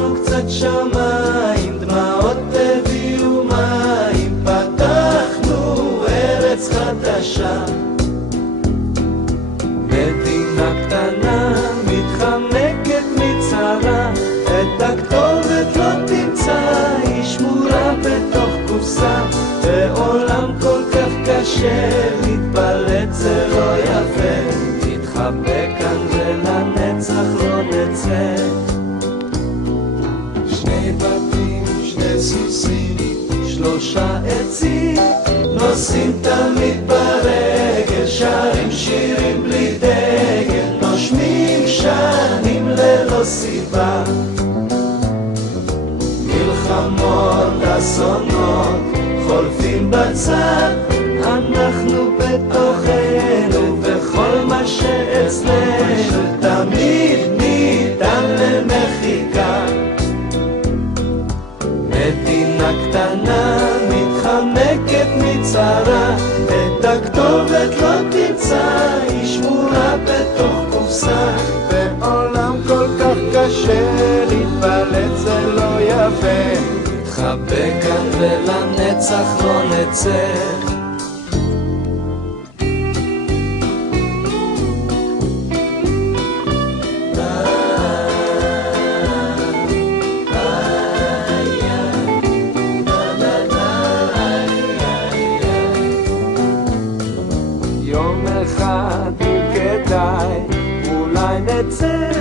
פתחנו קצת שמיים, דמעות הביאו מים, פתחנו ארץ חדשה. מדינה קטנה מתחמקת מצרה, את הכתובת לא תמצא, היא שמורה בתוך קופסה. בעולם כל כך קשה, להתפלט זה לא יפה, נתחבא כאן ולנצח לא נצא. שני בתים, שני סוסים, 3 עצים, נוסעים תמיד ברגל, שרים שירים בלי דגל, נושמים שנים ללא סיבה. מלחמות, אסונות, חולפים בצד, אנחנו בתוכנו, וכל מה שאצלנו תמיד ניתן למחיקה. מדינה קטנה מתחמקת מצרה, את הכתובת לא תמצא, היא שמורה בתוך קופסה. בעולם כל כך קשה, להתפלט זה לא יפה, נתחבא כאן ולנצח לא נצא. יום אחד כדאי, אולי נצא